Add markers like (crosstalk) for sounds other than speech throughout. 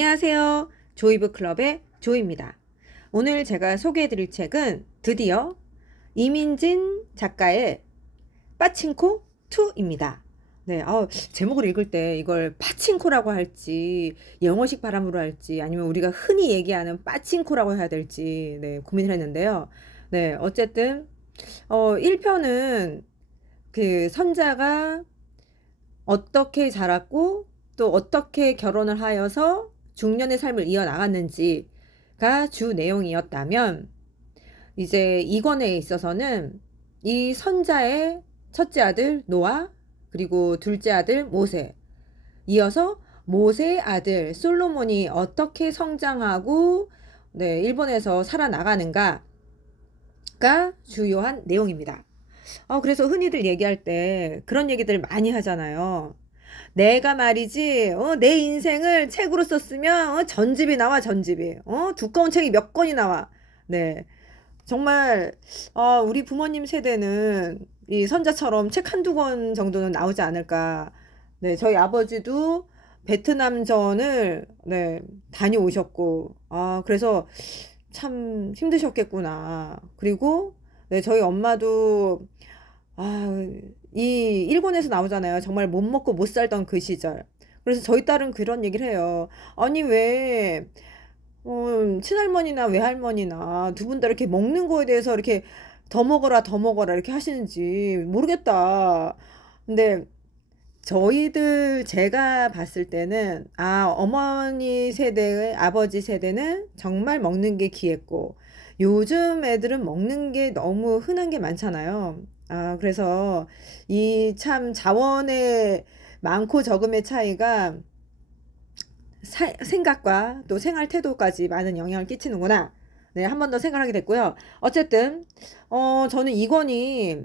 안녕하세요. 조이브 클럽의 조입니다. 오늘 제가 소개해 드릴 책은 드디어 이민진 작가의 빠친코 2입니다. 네, 아, 제목을 읽을 때 이걸 파친코라고 할지 영어식 발음으로 할지 아니면 우리가 흔히 얘기하는 빠친코라고 해야 될지 네, 고민을 했는데요. 네, 어쨌든 어, 1편은 그 선자가 어떻게 자랐고 또 어떻게 결혼을 하여서 중년의 삶을 이어나갔는지가 주 내용이었다면 이제 이권에 있어서는 이 선자의 첫째 아들 노아 그리고 둘째 아들 모세 이어서 모세의 아들 솔로몬이 어떻게 성장하고 네, 일본에서 살아나가는가가 주요한 내용입니다. 어, 그래서 흔히들 얘기할 때 그런 얘기들 많이 하잖아요. 내가 말이지, 어, 내 인생을 책으로 썼으면, 어, 전집이 나와, 전집이. 어, 두꺼운 책이 몇 권이 나와. 네. 정말, 어, 우리 부모님 세대는 이 선자처럼 책 한두 권 정도는 나오지 않을까. 네, 저희 아버지도 베트남전을, 네, 다녀오셨고, 아, 그래서 참 힘드셨겠구나. 그리고, 네, 저희 엄마도, 아, 이 일본에서 나오잖아요. 정말 못 먹고 못 살던 그 시절. 그래서 저희 딸은 그런 얘기를 해요. 아니 왜 어, 친할머니나 외할머니나 두 분 다 이렇게 먹는 거에 대해서 이렇게 더 먹어라 더 먹어라 이렇게 하시는지 모르겠다. 근데 저희들 제가 봤을 때는 아 어머니 세대의 아버지 세대는 정말 먹는 게 귀했고 요즘 애들은 먹는 게 너무 흔한 게 많잖아요. 아, 그래서 이 참 자원의 많고 적음의 차이가 사- 생각과 또 생활 태도까지 많은 영향을 끼치는구나. 네, 한 번 더 생각하게 됐고요. 어쨌든, 어, 저는 이 권이,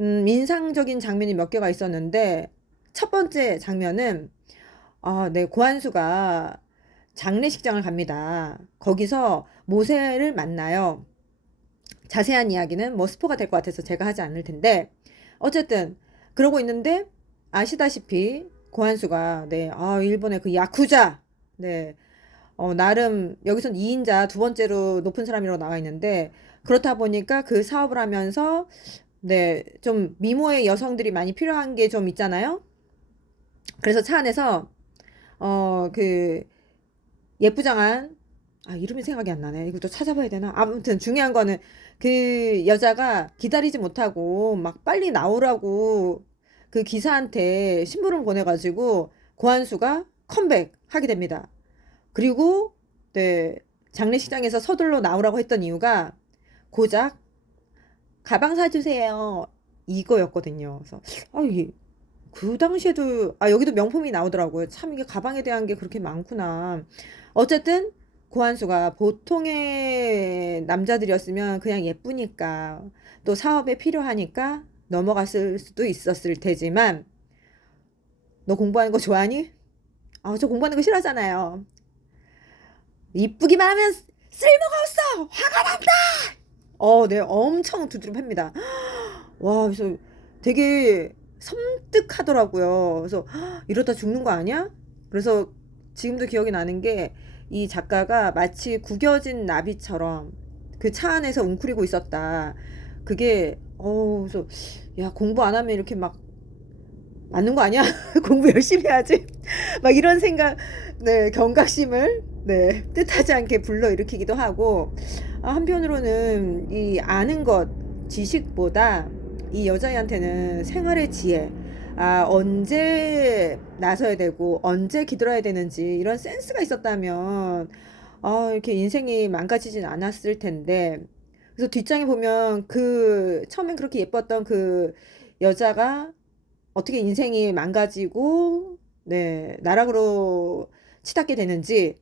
음, 인상적인 장면이 몇 개가 있었는데, 첫 번째 장면은, 어, 네, 고한수가 장례식장을 갑니다. 거기서 모세를 만나요. 자세한 이야기는 뭐 스포가 될 것 같아서 제가 하지 않을 텐데 어쨌든 그러고 있는데 아시다시피 고한수가 네, 아, 일본의 그 야쿠자 네, 어, 나름 여기선 2인자 두 번째로 높은 사람이라고 나와 있는데 그렇다 보니까 그 사업을 하면서 네, 좀 미모의 여성들이 많이 필요한 게 좀 있잖아요. 그래서 차 안에서 어, 그 예쁘장한 아, 이름이 생각이 안 나네. 이것도 찾아봐야 되나? 아무튼 중요한 거는 그 여자가 기다리지 못하고 막 빨리 나오라고 그 기사한테 신부름 보내가지고 고한수가 컴백하게 됩니다. 그리고 네, 장례식장에서 서둘러 나오라고 했던 이유가 고작 가방 사주세요. 이거였거든요. 그래서 아, 이게 그 당시에도 아 여기도 명품이 나오더라고요. 참 이게 가방에 대한 게 그렇게 많구나. 어쨌든 고한수가 보통의 남자들이었으면 그냥 예쁘니까 또 사업에 필요하니까 넘어갔을 수도 있었을 테지만 너 공부하는 거 좋아하니? 아, 저 공부하는 거 싫어하잖아요. 이쁘기만 하면 쓸모가 없어! 화가 난다! 어, 네, 엄청 두드려 팹니다. 와, 그래서 되게 섬뜩하더라고요. 그래서 이러다 죽는 거 아니야? 그래서 지금도 기억이 나는 게 이 작가가 마치 구겨진 나비처럼 그 차 안에서 웅크리고 있었다. 그게 어 그래서 야 공부 안 하면 이렇게 막 맞는 거 아니야? (laughs) 공부 열심히 해야지. (laughs) 막 이런 생각, 네 경각심을 네 뜻하지 않게 불러 일으키기도 하고 아, 한편으로는 이 아는 것 지식보다 이 여자애한테는 생활의 지혜 아, 언제 나서야 되고, 언제 기다려야 되는지, 이런 센스가 있었다면, 아, 이렇게 인생이 망가지진 않았을 텐데, 그래서 뒷장에 보면 그, 처음엔 그렇게 예뻤던 그 여자가 어떻게 인생이 망가지고, 네, 나락으로 치닫게 되는지,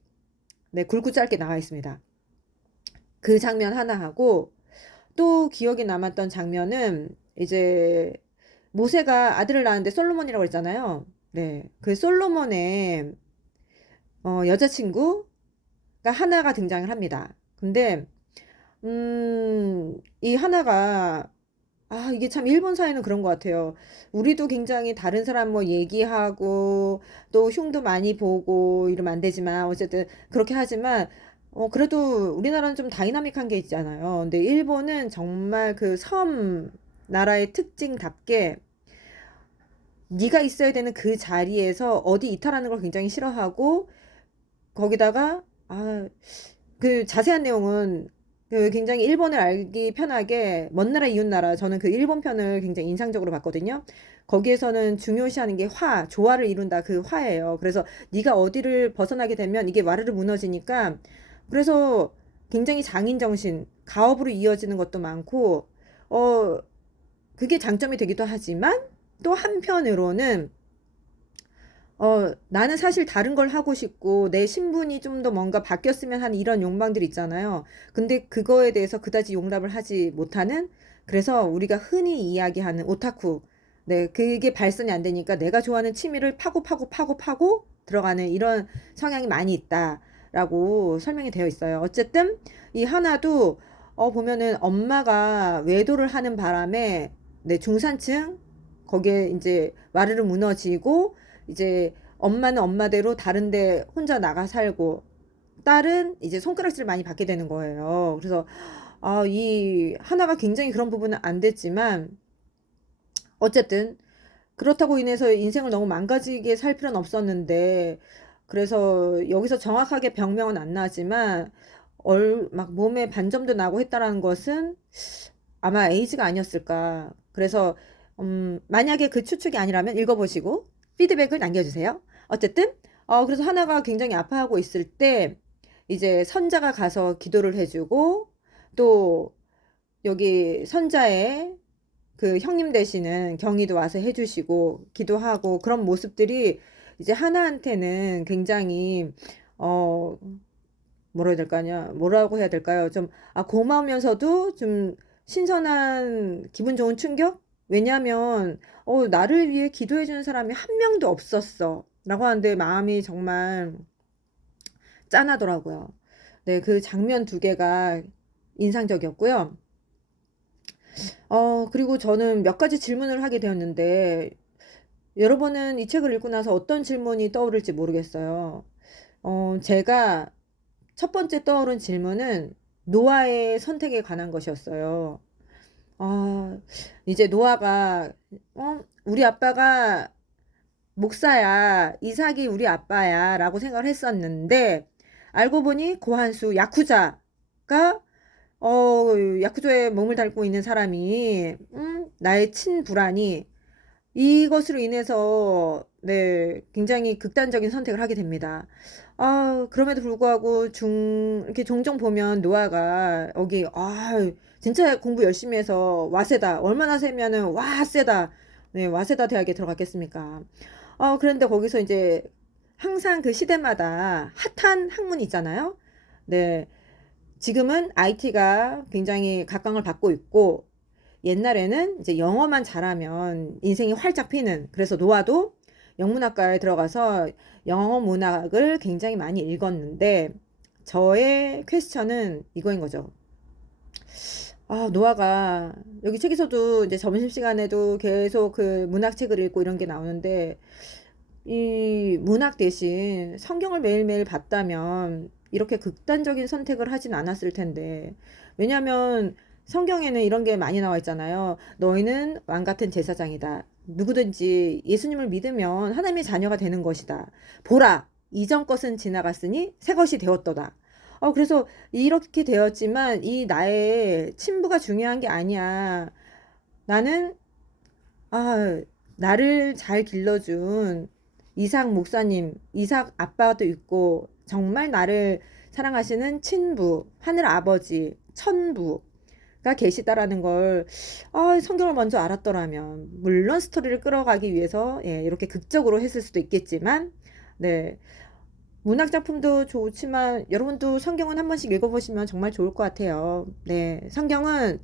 네, 굵고 짧게 나와 있습니다. 그 장면 하나 하고, 또 기억에 남았던 장면은, 이제 모세가 아들을 낳았는데 솔로몬이라고 했잖아요. 네. 그 솔로몬의 어, 여자친구가 하나가 등장을 합니다. 근데 음, 이 하나가 아, 이게 참 일본 사회는 그런 것 같아요. 우리도 굉장히 다른 사람 뭐 얘기하고 또 흉도 많이 보고 이러면 안 되지만 어쨌든 그렇게 하지만 어, 그래도 우리나라는 좀 다이나믹한 게 있잖아요. 근데 일본은 정말 그 섬 나라의 특징답게 네가 있어야 되는 그 자리에서 어디 이탈하는 걸 굉장히 싫어하고 거기다가 아, 그 자세한 내용은 그 굉장히 일본을 알기 편하게 먼 나라 이웃 나라 저는 그 일본 편을 굉장히 인상적으로 봤거든요. 거기에서는 중요시하는 게 화, 조화를 이룬다 그 화예요. 그래서 네가 어디를 벗어나게 되면 이게 와르르 무너지니까 그래서 굉장히 장인 정신, 가업으로 이어지는 것도 많고 어 그게 장점이 되기도 하지만 또 한편으로는 어, 나는 사실 다른 걸 하고 싶고, 내 신분이 좀 더 뭔가 바뀌었으면 하는 이런 욕망들 있잖아요. 근데 그거에 대해서 그다지 용납을 하지 못하는, 그래서 우리가 흔히 이야기하는 오타쿠. 네, 그게 발선이 안 되니까 내가 좋아하는 취미를 파고 파고 파고 파고 들어가는 이런 성향이 많이 있다라고 설명이 되어 있어요. 어쨌든 이 하나도 어, 보면은 엄마가 외도를 하는 바람에 네, 중산층 거기에 이제 와르르 무너지고 이제 엄마는 엄마대로 다른데 혼자 나가 살고 딸은 이제 손가락질을 많이 받게 되는 거예요. 그래서 아, 이 하나가 굉장히 그런 부분은 안 됐지만 어쨌든 그렇다고 인해서 인생을 너무 망가지게 살 필요는 없었는데 그래서 여기서 정확하게 병명은 안 나지만 얼, 막 몸에 반점도 나고 했다라는 것은 아마 에이즈가 아니었을까. 그래서 음, 만약에 그 추측이 아니라면 읽어보시고 피드백을 남겨주세요. 어쨌든, 어, 그래서 하나가 굉장히 아파하고 있을 때, 이제 선자가 가서 기도를 해주고, 또, 여기 선자의 그 형님 되시는 경희도 와서 해주시고, 기도하고, 그런 모습들이 이제 하나한테는 굉장히, 어, 뭐라 해야 될까요? 뭐라고 해야 될까요? 좀, 아, 고마우면서도 좀 신선한 기분 좋은 충격? 왜냐면, 어, 나를 위해 기도해 주는 사람이 한 명도 없었어. 라고 하는데 마음이 정말 짠하더라고요. 네, 그 장면 두 개가 인상적이었고요. 어, 그리고 저는 몇 가지 질문을 하게 되었는데, 여러분은 이 책을 읽고 나서 어떤 질문이 떠오를지 모르겠어요. 어, 제가 첫 번째 떠오른 질문은 노아의 선택에 관한 것이었어요. 아, 이제 노아가, 어, 우리 아빠가 목사야, 이삭이 우리 아빠야, 라고 생각을 했었는데, 알고 보니 고한수 야쿠자가, 어, 야쿠자에 몸을 닳고 있는 사람이, 음, 나의 친부라니, 이것으로 인해서, 네, 굉장히 극단적인 선택을 하게 됩니다. 아, 그럼에도 불구하고 중, 이렇게 종종 보면 노아가 여기, 아, 진짜 공부 열심히 해서 와세다. 얼마나 세면은 와, 세다. 네, 와세다 대학에 들어갔겠습니까? 어, 그런데 거기서 이제 항상 그 시대마다 핫한 학문이 있잖아요. 네. 지금은 IT가 굉장히 각광을 받고 있고 옛날에는 이제 영어만 잘하면 인생이 활짝 피는 그래서 노아도 영문학과에 들어가서 영어 문학을 굉장히 많이 읽었는데 저의 퀘스천은 이거인 거죠. 아, 노아가 여기 책에서도 이제 점심 시간에도 계속 그 문학 책을 읽고 이런 게 나오는데 이 문학 대신 성경을 매일매일 봤다면 이렇게 극단적인 선택을 하진 않았을 텐데 왜냐하면 성경에는 이런 게 많이 나와 있잖아요. 너희는 왕 같은 제사장이다. 누구든지 예수님을 믿으면 하나님의 자녀가 되는 것이다. 보라, 이전 것은 지나갔으니 새 것이 되었도다. 어, 그래서 이렇게 되었지만 이 나의 친부가 중요한 게 아니야. 나는, 아, 나를 잘 길러준 이삭 목사님, 이삭 아빠도 있고, 정말 나를 사랑하시는 친부, 하늘 아버지, 천부, 가 계시다라는 걸 아, 성경을 먼저 알았더라면 물론 스토리를 끌어가기 위해서 예, 이렇게 극적으로 했을 수도 있겠지만 네. 문학 작품도 좋지만 여러분도 성경은 한 번씩 읽어보시면 정말 좋을 것 같아요. 네, 성경은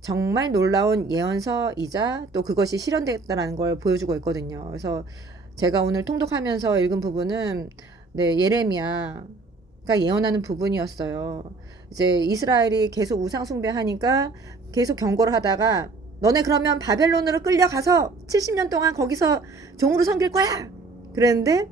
정말 놀라운 예언서이자 또 그것이 실현됐다라는 걸 보여주고 있거든요. 그래서 제가 오늘 통독하면서 읽은 부분은 네, 예레미야가 예언하는 부분이었어요. 이제 이스라엘이 계속 우상 숭배하니까 계속 경고를 하다가 너네 그러면 바벨론으로 끌려가서 70년 동안 거기서 종으로 섬길 거야. 그랬는데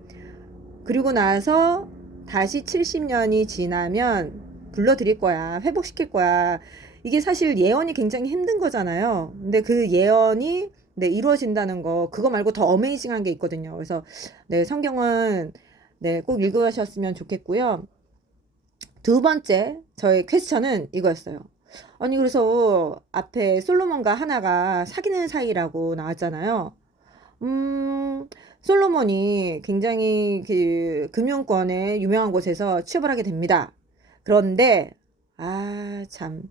그리고 나서 다시 70년이 지나면 불러드릴 거야. 회복시킬 거야. 이게 사실 예언이 굉장히 힘든 거잖아요. 근데 그 예언이 네, 이루어진다는 거 그거 말고 더 어메이징한 게 있거든요. 그래서 네, 성경은 네, 꼭 읽으셨으면 좋겠고요. 두 번째 저의 퀘스천은 이거였어요. 아니 그래서 앞에 솔로몬과 하나가 사귀는 사이라고 나왔잖아요. 음, 솔로몬이 굉장히 그 금융권의 유명한 곳에서 취업을 하게 됩니다. 그런데 아, 참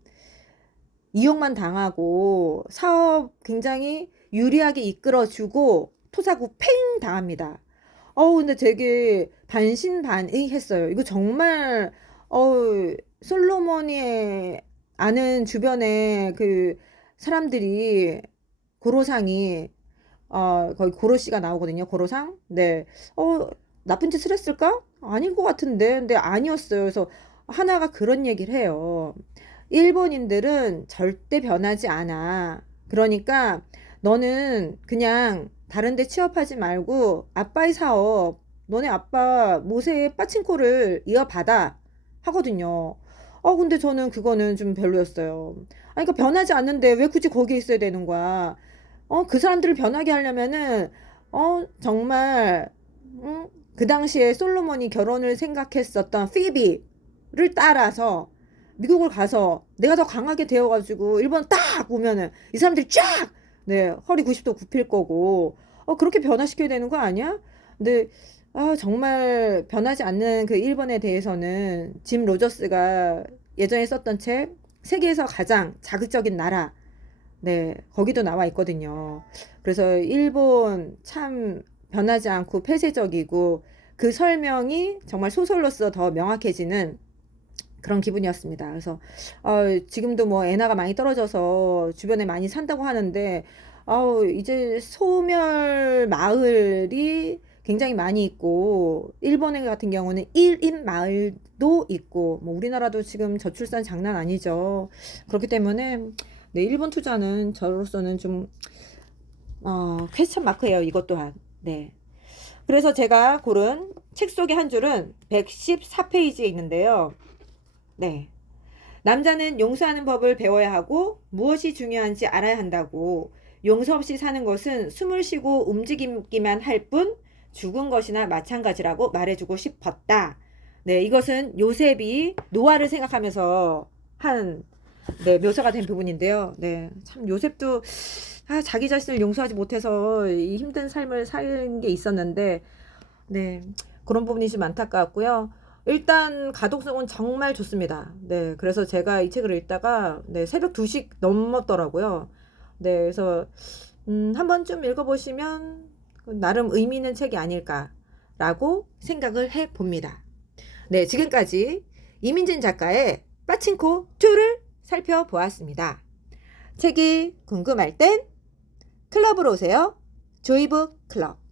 이용만 당하고 사업 굉장히 유리하게 이끌어주고 토사구 팽 당합니다. 어우, 근데 되게 반신반의했어요. 이거 정말 어우, 솔로몬이 아는 주변에 그 사람들이 고로상이 어, 거기 고로씨가 나오거든요. 고로상. 네. 어, 나쁜 짓을 했을까? 아닌 것 같은데. 근데 아니었어요. 그래서 하나가 그런 얘기를 해요. 일본인들은 절대 변하지 않아. 그러니까 너는 그냥 다른 데 취업하지 말고 아빠의 사업, 너네 아빠 모세의 빠친코를 이어받아 하거든요. 어, 근데 저는 그거는 좀 별로였어요. 아니, 그러니까 변하지 않는데 왜 굳이 거기에 있어야 되는 거야? 어, 그 사람들을 변하게 하려면은, 어, 정말, 음, 그 당시에 솔로몬이 결혼을 생각했었던 피비를 따라서 미국을 가서 내가 더 강하게 되어가지고 일본 딱 오면은 이 사람들이 쫙! 네, 허리 90도 굽힐 거고, 어, 그렇게 변화시켜야 되는 거 아니야? 근데, 아, 정말 변하지 않는 그 일본에 대해서는 짐 로저스가 예전에 썼던 책, 세계에서 가장 자극적인 나라, 네, 거기도 나와 있거든요. 그래서 일본 참 변하지 않고 폐쇄적이고 그 설명이 정말 소설로서 더 명확해지는 그런 기분이었습니다. 그래서 어, 지금도 뭐 엔화가 많이 떨어져서 주변에 많이 산다고 하는데 어, 이제 소멸 마을이 굉장히 많이 있고 일본에 같은 경우는 1인 마을도 있고 뭐 우리나라도 지금 저출산 장난 아니죠. 그렇기 때문에 네, 일본 투자는 저로서는 좀 어, 퀘스천 마크예요. 이것 또한. 네. 그래서 제가 고른 책 속의 한 줄은 114페이지에 있는데요. 네. 남자는 용서하는 법을 배워야 하고 무엇이 중요한지 알아야 한다고 용서 없이 사는 것은 숨을 쉬고 움직이기만 할 뿐 죽은 것이나 마찬가지라고 말해주고 싶었다. 네, 이것은 요셉이 노아를 생각하면서 한 네, 묘사가 된 부분인데요. 네, 참 요셉도 아, 자기 자신을 용서하지 못해서 이 힘든 삶을 사는 게 있었는데, 네, 그런 부분이 좀 안타까웠고요. 일단 가독성은 정말 좋습니다. 네, 그래서 제가 이 책을 읽다가 네, 새벽 2시 넘었더라고요. 네, 그래서 음, 한 번쯤 읽어보시면 나름 의미 있는 책이 아닐까라고 생각을 해 봅니다. 네, 지금까지 이민진 작가의 빠친코 2를 살펴보았습니다. 책이 궁금할 땐 클럽으로 오세요. 조이북 클럽.